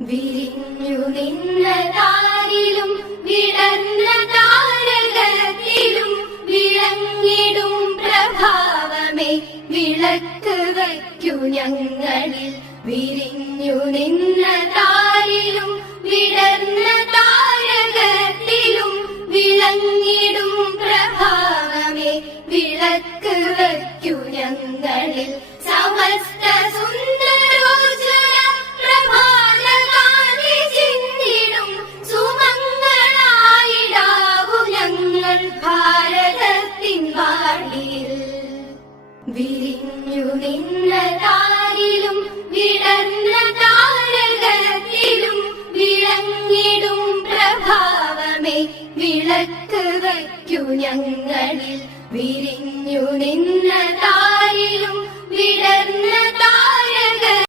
വിരിഞ്ഞു നിന്ന താരിലും വിടർന്ന താരകത്തിലും വിളങ്ങിടും പ്രഭാവമേ വിളക്ക് വയ്ക്കു ഞങ്ങളിൽ. വിരിഞ്ഞു നിന്ന താരിലും വിടർന്ന താരകത്തിലും വിളങ്ങിടും പ്രഭാവമേ വിളക്ക് വയ്ക്കു ഞങ്ങളിൽ. സമസ്ത സുന്ദരോജ്വല പ്രഭാതകാന്തി ചിന്തിടും സുമംഗളായിടാവു ഞങ്ങൾ ഭാരതത്തിൻ വാടിയിൽ. വിരിഞ്ഞു നിന്ന താരിലും വിടർന്ന താരകത്തിലും വിളങ്ങിടും പ്രഭാവമേ വിളക്ക് വയ്ക്കു ഞങ്ങളിൽ. വിരിഞ്ഞു